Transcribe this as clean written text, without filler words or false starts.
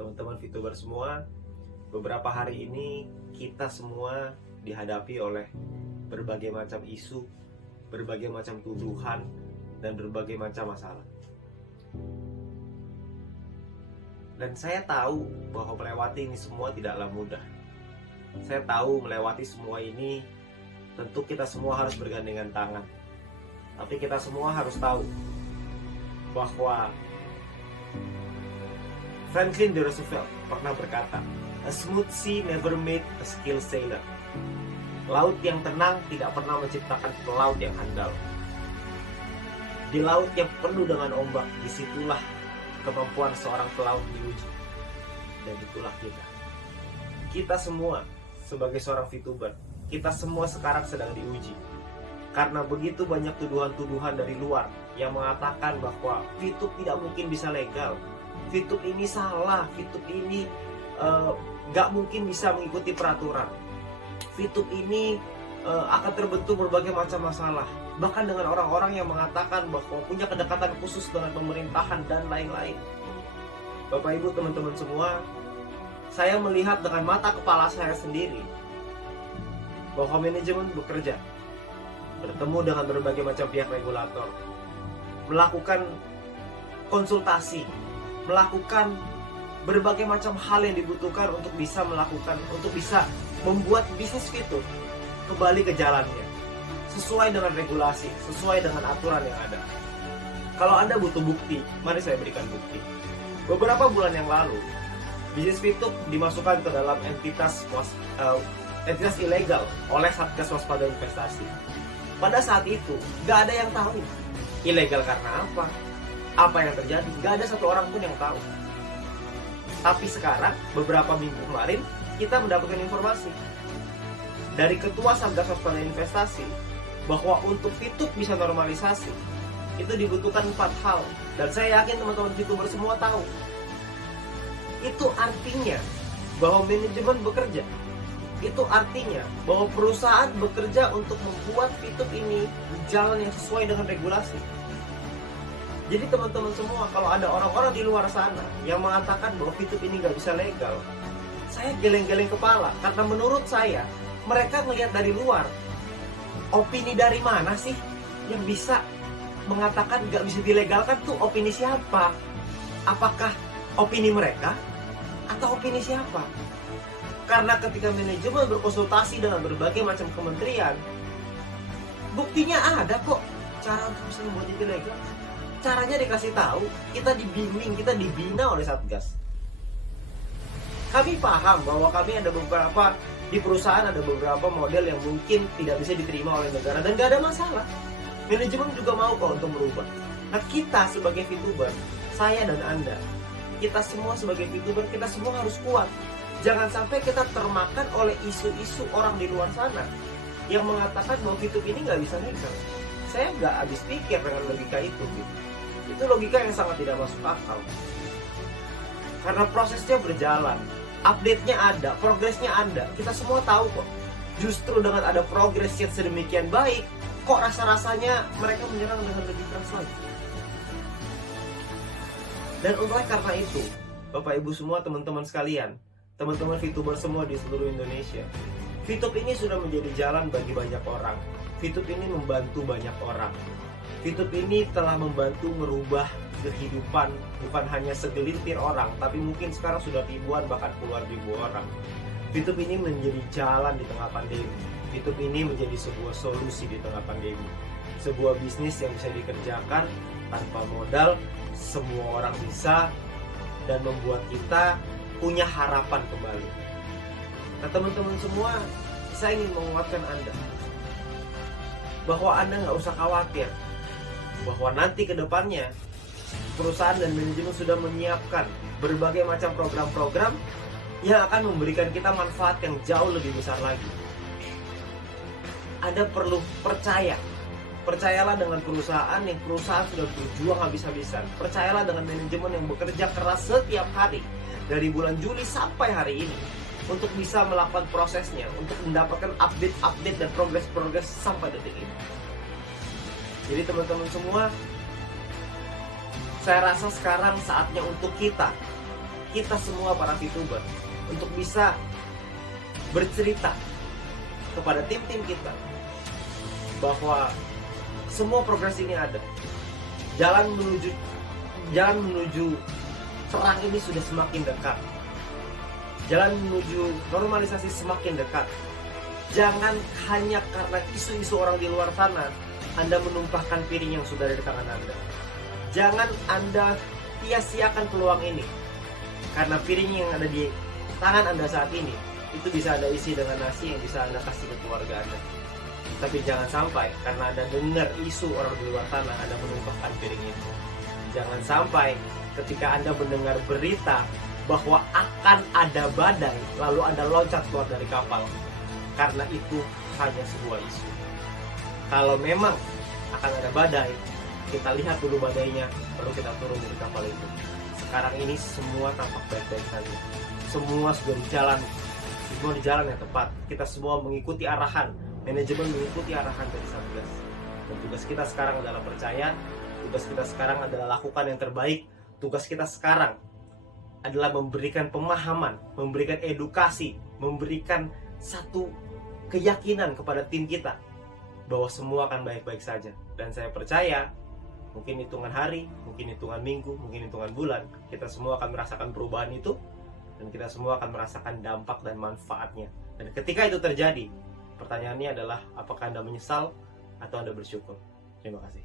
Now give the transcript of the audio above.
teman-teman VTuber semua. Beberapa hari ini kita semua dihadapi oleh berbagai macam isu, berbagai macam tuduhan, dan berbagai macam masalah. Dan saya tahu bahwa melewati ini semua tidaklah mudah. Saya tahu melewati semua ini tentu kita semua harus bergandengan tangan. Tapi kita semua harus tahu bahwa Franklin D. Roosevelt pernah berkata, "A smooth sea never made a skilled sailor." Laut yang tenang tidak pernah menciptakan pelaut yang handal. Di laut yang penuh dengan ombak, disitulah kemampuan seorang pelaut diuji. Dan itulah kita. Kita semua sebagai seorang VTuber, kita semua sekarang sedang diuji. Karena begitu banyak tuduhan-tuduhan dari luar yang mengatakan bahwa VTube tidak mungkin bisa legal, VTube ini salah, VTube ini gak mungkin bisa mengikuti peraturan, VTube ini akan terbentuk berbagai macam masalah. Bahkan dengan orang-orang yang mengatakan bahwa punya kedekatan khusus dengan pemerintahan dan lain-lain. Bapak Ibu teman-teman semua, saya melihat dengan mata kepala saya sendiri bahwa manajemen bekerja, bertemu dengan berbagai macam pihak regulator, melakukan konsultasi, melakukan berbagai macam hal yang dibutuhkan untuk bisa membuat bisnis VTube kembali ke jalannya, sesuai dengan regulasi, sesuai dengan aturan yang ada. Kalau Anda butuh bukti, mari saya berikan bukti. Beberapa bulan yang lalu, bisnis VTube dimasukkan ke dalam entitas ilegal oleh Satgas Waspada Investasi. Pada saat itu, gak ada yang tahu ilegal karena apa yang terjadi, gak ada satu orang pun yang tahu. Tapi sekarang, beberapa minggu kemarin, kita mendapatkan informasi dari Ketua Satgas Waspada Investasi bahwa untuk VTube bisa normalisasi, itu dibutuhkan 4 hal. Dan saya yakin teman-teman VTuber semua tahu. Itu artinya bahwa manajemen bekerja. Itu artinya bahwa perusahaan bekerja untuk membuat VTube ini di jalan yang sesuai dengan regulasi. Jadi teman-teman semua, kalau ada orang-orang di luar sana yang mengatakan bahwa VTube ini nggak bisa legal, saya geleng-geleng kepala. Karena menurut saya, mereka melihat dari luar. Opini dari mana sih yang bisa mengatakan nggak bisa dilegalkan? Tuh opini siapa? Apakah opini mereka? Atau opini siapa? Karena ketika manajemen berkonsultasi dengan berbagai macam kementerian, buktinya ada kok cara untuk bisa membuat itu legal. Caranya dikasih tahu, kita dibimbing, kita dibina oleh Satgas. Kami paham bahwa kami ada beberapa di perusahaan, ada beberapa model yang mungkin tidak bisa diterima oleh negara dan gak ada masalah. Manajemen juga mau kok untuk merubah. Nah, kita sebagai VTuber, saya dan Anda, kita semua sebagai VTuber, kita semua harus kuat. Jangan sampai kita termakan oleh isu-isu orang di luar sana yang mengatakan bahwa VTube ini nggak bisa legal. Saya nggak habis pikir dengan logika itu. Gitu. Itu logika yang sangat tidak masuk akal. Karena prosesnya berjalan, update-nya ada, progresnya ada. Kita semua tahu kok. Justru dengan ada progres yang sedemikian baik, kok rasa-rasanya mereka menyerang dengan lebih keras lagi. Dan oleh karena itu, Bapak Ibu semua, teman-teman sekalian, teman-teman VTuber semua di seluruh Indonesia, VTube ini sudah menjadi jalan bagi banyak orang. VTube ini membantu banyak orang. VTube ini telah membantu merubah kehidupan bukan hanya segelintir orang, tapi mungkin sekarang sudah ribuan bahkan puluhan ribu orang. VTube ini menjadi jalan di tengah pandemi. VTube ini menjadi sebuah solusi di tengah pandemi. Sebuah bisnis yang bisa dikerjakan tanpa modal, semua orang bisa, dan membuat kita punya harapan kembali. Nah teman-teman semua, saya ingin menguatkan Anda bahwa Anda nggak usah khawatir bahwa nanti ke depannya perusahaan dan manajemen sudah menyiapkan berbagai macam program-program yang akan memberikan kita manfaat yang jauh lebih besar lagi. Anda perlu percaya. Percayalah dengan perusahaan yang sudah berjuang habis-habisan. Percayalah dengan manajemen yang bekerja keras setiap hari dari bulan Juli sampai hari ini untuk bisa melakukan prosesnya, untuk mendapatkan update-update dan progres-progres sampai detik ini. Jadi teman-teman semua, saya rasa sekarang saatnya untuk kita kita semua para VTuber untuk bisa bercerita kepada tim-tim kita bahwa semua progres ini ada. Jalan menuju terang ini sudah semakin dekat. Jalan menuju normalisasi semakin dekat. Jangan hanya karena isu-isu orang di luar sana Anda menumpahkan piring yang sudah ada di tangan Anda. Jangan Anda sia-siakan peluang ini, karena piring yang ada di tangan Anda saat ini itu bisa Anda isi dengan nasi yang bisa Anda kasih ke keluarga Anda. Tapi jangan sampai karena Anda dengar isu orang di luar sana Anda menumpahkan piring itu. Jangan sampai ketika Anda mendengar berita bahwa akan ada badai lalu Anda loncat keluar dari kapal, karena itu hanya sebuah isu. Kalau memang akan ada badai, kita lihat dulu badainya, baru kita turun dari kapal itu. Sekarang ini semua tampak baik-baik saja. Semua sudah di jalan yang tepat. Kita semua mengikuti arahan, manajemen mengikuti arahan dari Satgas. Dan tugas kita sekarang adalah percaya, tugas kita sekarang adalah lakukan yang terbaik, tugas kita sekarang adalah memberikan pemahaman, memberikan edukasi, memberikan satu keyakinan kepada tim kita bahwa semua akan baik-baik saja. Dan saya percaya mungkin hitungan hari, mungkin hitungan minggu, mungkin hitungan bulan, kita semua akan merasakan perubahan itu, dan kita semua akan merasakan dampak dan manfaatnya. Dan ketika itu terjadi, pertanyaannya adalah apakah Anda menyesal atau Anda bersyukur? Terima kasih.